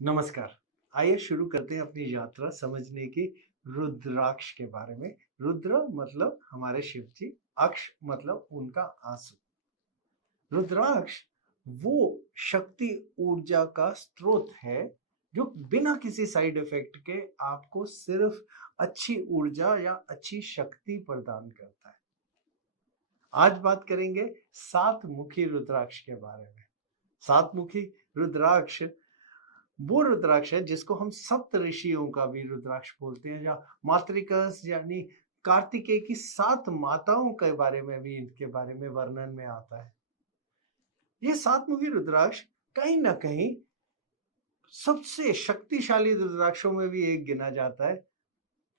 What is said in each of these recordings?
नमस्कार। आइए शुरू करते हैं अपनी यात्रा समझने की रुद्राक्ष के बारे में। रुद्र मतलब हमारे शिव जी, अक्ष मतलब उनका आंसू। रुद्राक्ष वो शक्ति ऊर्जा का स्रोत है जो बिना किसी साइड इफेक्ट के आपको सिर्फ अच्छी ऊर्जा या अच्छी शक्ति प्रदान करता है। आज बात करेंगे सात मुखी रुद्राक्ष के बारे में। सात मुखी रुद्राक्ष वो रुद्राक्ष है जिसको हम सप्त ऋषियों का भी रुद्राक्ष बोलते हैं, या मातृकस यानी कार्तिकेय की सात माताओं के बारे में भी इनके बारे में वर्णन में आता है। ये सात मुखी रुद्राक्ष कहीं ना कहीं सबसे शक्तिशाली रुद्राक्षों में भी एक गिना जाता है,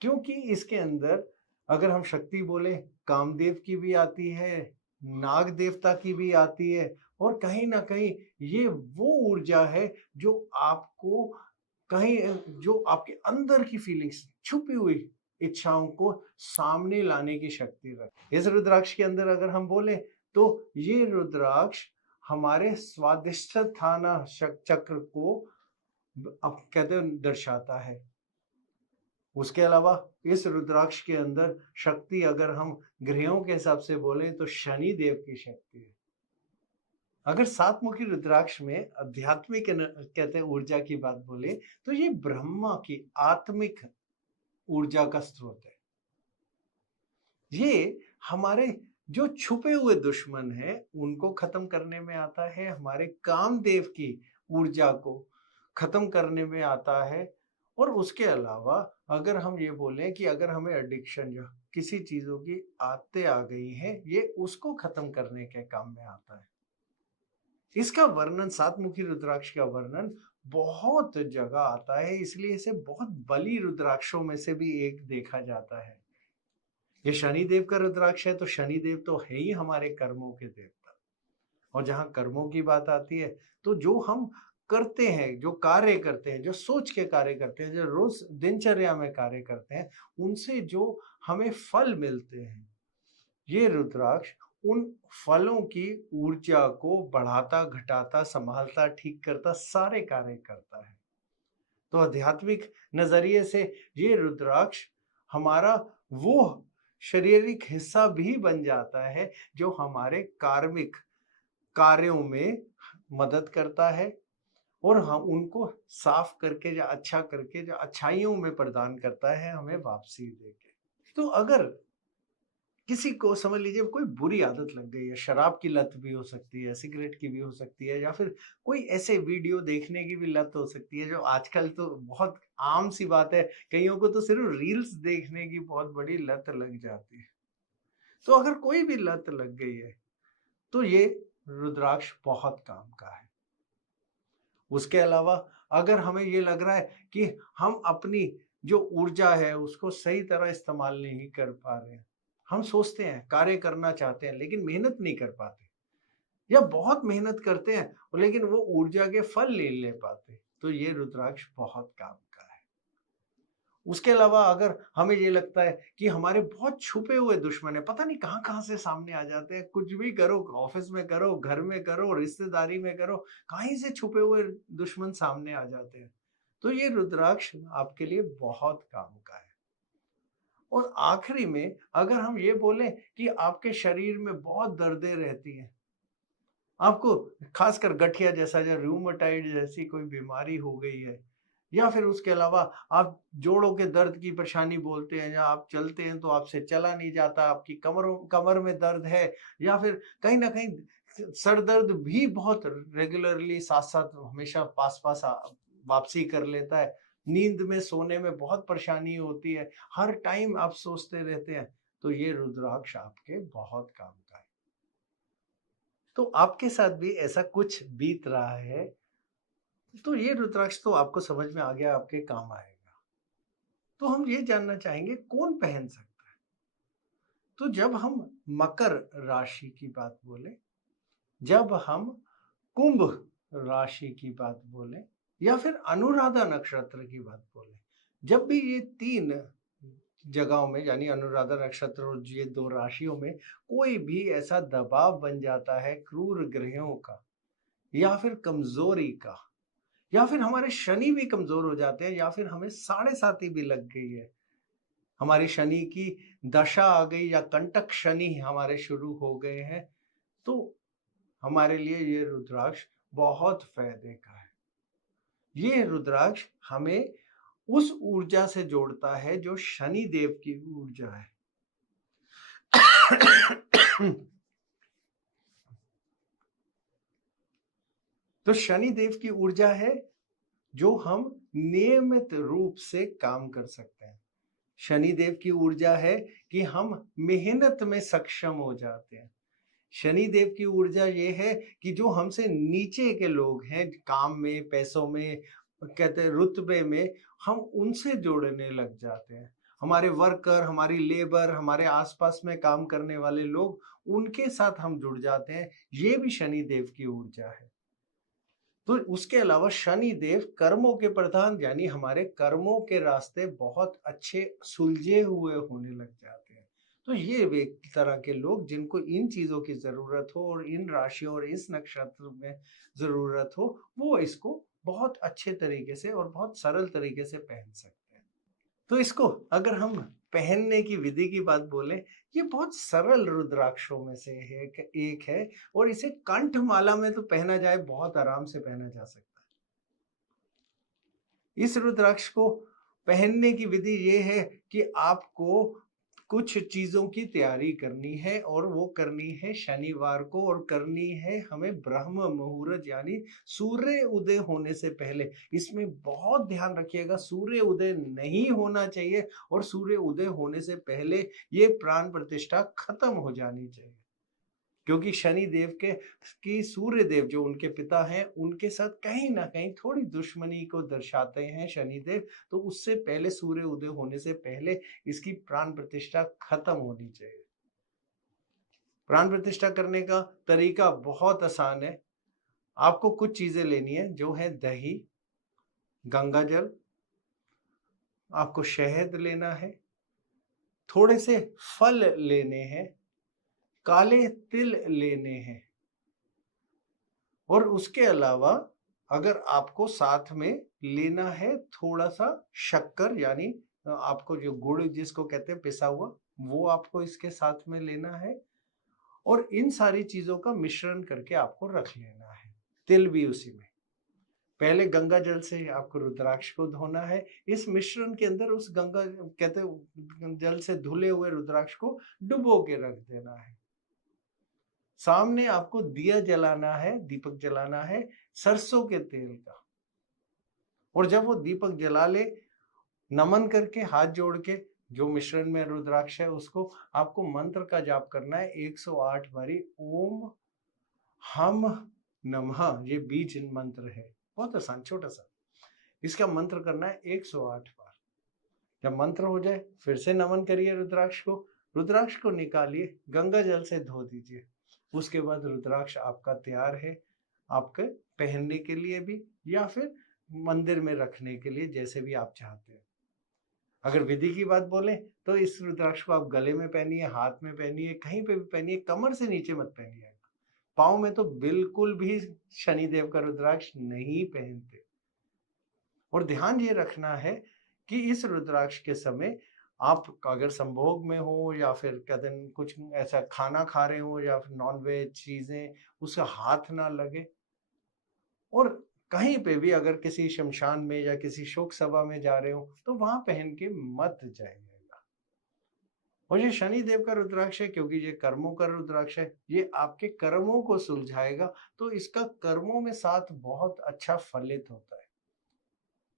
क्योंकि इसके अंदर अगर हम शक्ति बोले, कामदेव की भी आती है, नाग देवता की भी आती है, और कहीं ना कहीं ये वो ऊर्जा है जो आपको कहीं जो आपके अंदर की फीलिंग्स, छुपी हुई इच्छाओं को सामने लाने की शक्ति रखती है। इस रुद्राक्ष के अंदर अगर हम बोले तो ये रुद्राक्ष हमारे स्वादिष्ठाना चक्र को अब कहते हैं दर्शाता है। उसके अलावा इस रुद्राक्ष के अंदर शक्ति अगर हम ग्रहों के हिसाब से बोले तो शनि देव की शक्ति है। अगर सातमुखी रुद्राक्ष में आध्यात्मिक कहते हैं ऊर्जा की बात बोले तो ये ब्रह्मा की आत्मिक ऊर्जा का स्रोत है। ये हमारे जो छुपे हुए दुश्मन हैं उनको खत्म करने में आता है, हमारे कामदेव की ऊर्जा को खत्म करने में आता है। और उसके अलावा अगर हम ये बोलें कि अगर हमें एडिक्शन या किसी चीजों की आदतें आ गई हैं, ये उसको खत्म करने के काम में आता है। इसका वर्णन, सातमुखी रुद्राक्ष का वर्णन बहुत जगह आता है, इसलिए इसे बहुत बली रुद्राक्षों में से भी एक देखा जाता है। ये शनिदेव का रुद्राक्ष है तो शनिदेव तो है ही हमारे कर्मों के देवता। और जहां कर्मों की बात आती है तो जो हम करते हैं, जो कार्य करते हैं, जो सोच के कार्य करते हैं, जो रोज दिनचर्या में कार्य करते हैं, उनसे जो हमें फल मिलते हैं, ये रुद्राक्ष उन फलों की ऊर्जा को बढ़ाता, घटाता, संभालता, ठीक करता, सारे कार्य करता है। तो आध्यात्मिक नजरिए से ये रुद्राक्ष हमारा वो शारीरिक हिस्सा भी बन जाता है जो हमारे कार्मिक कार्यों में मदद करता है, और हम उनको साफ करके या अच्छा करके या अच्छाइयों में प्रदान करता है हमें वापसी देके। तो अगर किसी को समझ लीजिए कोई बुरी आदत लग गई है, शराब की लत भी हो सकती है, सिगरेट की भी हो सकती है, या फिर कोई ऐसे वीडियो देखने की भी लत हो सकती है जो आजकल तो बहुत आम सी बात है, कईयों को तो सिर्फ रील्स देखने की बहुत बड़ी लत लग जाती है। तो अगर कोई भी लत लग गई है तो ये रुद्राक्ष बहुत काम का है। उसके अलावा अगर हमें ये लग रहा है कि हम अपनी जो ऊर्जा है उसको सही तरह इस्तेमाल नहीं कर पा रहे हैं, हम सोचते हैं कार्य करना चाहते हैं लेकिन मेहनत नहीं कर पाते, या बहुत मेहनत करते हैं लेकिन वो ऊर्जा के फल नहीं ले पाते, तो ये रुद्राक्ष बहुत काम का है। उसके अलावा अगर हमें ये लगता है कि हमारे बहुत छुपे हुए दुश्मन है, पता नहीं कहाँ कहाँ से सामने आ जाते हैं, कुछ भी करो, ऑफिस में करो, घर में करो, रिश्तेदारी में करो, कहीं से छुपे हुए दुश्मन सामने आ जाते हैं, तो ये रुद्राक्ष आपके लिए बहुत काम का है। और आखिरी में अगर हम ये बोलें कि आपके शरीर में बहुत दर्दें रहती हैं, आपको खासकर गठिया जैसा या रूमेटाइड जैसी कोई बीमारी हो गई है, या फिर उसके अलावा आप जोड़ों के दर्द की परेशानी बोलते हैं, या आप चलते हैं तो आपसे चला नहीं जाता, आपकी कमर में दर्द है, या फिर कहीं ना कहीं सर दर्द भी बहुत रेगुलरली साथ साथ हमेशा पास पास वापसी कर लेता है, नींद में सोने में बहुत परेशानी होती है, हर टाइम आप सोचते रहते हैं, तो ये रुद्राक्ष आपके बहुत काम का है। तो आपके साथ भी ऐसा कुछ बीत रहा है तो ये रुद्राक्ष तो आपको समझ में आ गया, आपके काम आएगा। तो हम ये जानना चाहेंगे कौन पहन सकता है। तो जब हम मकर राशि की बात बोले, जब हम कुंभ राशि की बात बोले, या फिर अनुराधा नक्षत्र की बात बोले, जब भी ये तीन जगहों में यानी अनुराधा नक्षत्र और ये दो राशियों में कोई भी ऐसा दबाव बन जाता है क्रूर ग्रहों का या फिर कमजोरी का, या फिर हमारे शनि भी कमजोर हो जाते हैं, या फिर हमें साढ़े साती भी लग गई है, हमारी शनि की दशा आ गई या कंटक शनि हमारे शुरू हो गए हैं, तो हमारे लिए ये रुद्राक्ष बहुत फायदे का है। ये रुद्राक्ष हमें उस ऊर्जा से जोड़ता है जो शनि देव की ऊर्जा है। तो शनि देव की ऊर्जा है जो हम नियमित रूप से काम कर सकते हैं। शनि देव की ऊर्जा है कि हम मेहनत में सक्षम हो जाते हैं। शनि देव की ऊर्जा ये है कि जो हमसे नीचे के लोग हैं, काम में, पैसों में, कहते हैं रुतबे में, हम उनसे जुड़ने लग जाते हैं। हमारे वर्कर, हमारी लेबर, हमारे आसपास में काम करने वाले लोग, उनके साथ हम जुड़ जाते हैं। ये भी शनि देव की ऊर्जा है। तो उसके अलावा शनि देव कर्मों के प्रधान, यानी हमारे कर्मों के रास्ते बहुत अच्छे सुलझे हुए होने लग जाते हैं। तो ये वे तरह के लोग जिनको इन चीजों की जरूरत हो और इन राशियों और इस नक्षत्र में जरूरत हो, वो इसको बहुत अच्छे तरीके से और बहुत सरल तरीके से पहन सकते हैं। तो इसको अगर हम पहनने की विधि की बात बोलें, ये बहुत सरल रुद्राक्षों में से एक है, और इसे कंठमाला में तो पहना जाए, बहुत आराम से पहना जा सकता है। इस रुद्राक्ष को पहनने की विधि ये है कि आपको कुछ चीजों की तैयारी करनी है, और वो करनी है शनिवार को, और करनी है हमें ब्रह्म मुहूर्त यानी सूर्य उदय होने से पहले। इसमें बहुत ध्यान रखिएगा, सूर्य उदय नहीं होना चाहिए, और सूर्य उदय होने से पहले ये प्राण प्रतिष्ठा खत्म हो जानी चाहिए, क्योंकि शनि देव की सूर्य देव जो उनके पिता हैं, उनके साथ कहीं ना कहीं थोड़ी दुश्मनी को दर्शाते हैं शनि देव। तो उससे पहले, सूर्य उदय होने से पहले इसकी प्राण प्रतिष्ठा खत्म होनी चाहिए। प्राण प्रतिष्ठा करने का तरीका बहुत आसान है। आपको कुछ चीजें लेनी है, जो है दही, गंगा जल, आपको शहद लेना है, थोड़े से फल लेने हैं, काले तिल लेने हैं, और उसके अलावा अगर आपको साथ में लेना है थोड़ा सा शक्कर, यानी आपको जो गुड़ जिसको कहते हैं पिसा हुआ, वो आपको इसके साथ में लेना है, और इन सारी चीजों का मिश्रण करके आपको रख लेना है। तिल भी उसी में। पहले गंगा जल से आपको रुद्राक्ष को धोना है। इस मिश्रण के अंदर उस गंगा कहते जल से धुले हुए रुद्राक्ष को डुबो के रख देना है। सामने आपको दिया जलाना है, दीपक जलाना है सरसों के तेल का, और जब वो दीपक जला ले, नमन करके हाथ जोड़ के जो मिश्रण में रुद्राक्ष है उसको आपको मंत्र का जाप करना है 108 बारी। ओम हम नमः, ये बीज मंत्र है, बहुत आसान छोटा सा। इसका मंत्र करना है 108 बार। जब मंत्र हो जाए फिर से नमन करिए रुद्राक्ष को, रुद्राक्ष को निकालिए, गंगा जल से धो दीजिए। उसके बाद रुद्राक्ष आपका तैयार है, आपके पहनने के लिए भी या फिर मंदिर में रखने के लिए, जैसे भी आप चाहते हैं। अगर विधि की बात बोले तो इस रुद्राक्ष को आप गले में पहनिए, हाथ में पहनिए, कहीं पे भी पहनिए, कमर से नीचे मत पहनिए। पाँव में तो बिल्कुल भी शनिदेव का रुद्राक्ष नहीं पहनते। और ध्यान ये रखना है कि इस रुद्राक्ष के समय आप अगर संभोग में हो, या फिर कहते हैं कुछ ऐसा खाना खा रहे हो, या फिर नॉनवेज चीजें, उसका हाथ ना लगे। और कहीं पे भी अगर किसी शमशान में या किसी शोक सभा में जा रहे हो तो वहां पहन के मत जाइएगा। और ये शनि देव का रुद्राक्ष है, क्योंकि ये कर्मों का रुद्राक्ष है, ये आपके कर्मों को सुलझाएगा, तो इसका कर्मों में साथ बहुत अच्छा फलित होता है।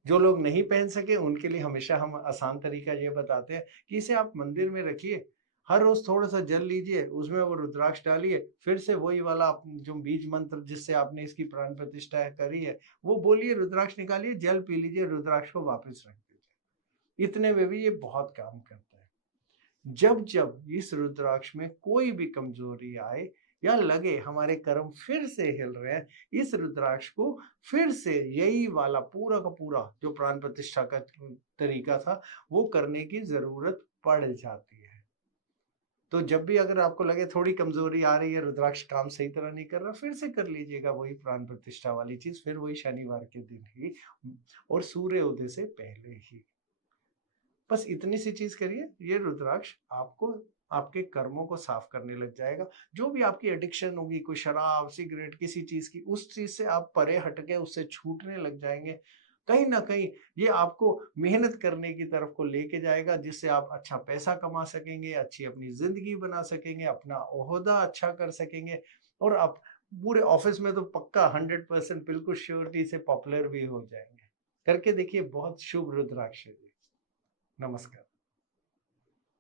जो लोग नहीं पहन सके उनके लिए हमेशा हम आसान तरीका ये बताते हैं कि इसे आप मंदिर में रखिए, हर रोज थोड़ा सा जल लीजिए, उसमें वो रुद्राक्ष डालिए, फिर से वही वाला जो बीज मंत्र जिससे आपने इसकी प्राण प्रतिष्ठा करी है वो बोलिए, रुद्राक्ष निकालिए, जल पी लीजिए, रुद्राक्ष को वापस रख दीजिए। इतने में भी ये बहुत काम करता है। जब जब इस रुद्राक्ष में कोई भी कमजोरी आए, या लगे हमारे कर्म फिर से हिल रहे हैं, इस रुद्राक्ष को फिर से यही वाला पूरा का पूरा जो प्राण प्रतिष्ठा का तरीका था वो करने की जरूरत पड़ जाती है। तो जब भी अगर आपको लगे थोड़ी कमजोरी आ रही है, रुद्राक्ष काम सही तरह नहीं कर रहा, फिर से कर लीजिएगा वही प्राण प्रतिष्ठा वाली चीज, फिर वही शनिवार के दिन ही और सूर्य उदय से पहले ही। बस इतनी सी चीज करिए, ये रुद्राक्ष आपको आपके कर्मों को साफ करने लग जाएगा। जो भी आपकी एडिक्शन होगी, कोई शराब, सिगरेट, किसी चीज की, उस चीज से आप परे हट के उससे छूटने लग जाएंगे। कहीं ना कहीं ये आपको मेहनत करने की तरफ को लेके जाएगा, जिससे आप अच्छा पैसा कमा सकेंगे, अच्छी अपनी जिंदगी बना सकेंगे, अपना ओहदा अच्छा कर सकेंगे, और आप पूरे ऑफिस में तो पक्का 100% बिल्कुल श्योरिटी से पॉपुलर भी हो जाएंगे। करके देखिए, बहुत शुभ रुद्राक्ष है जी। नमस्कार।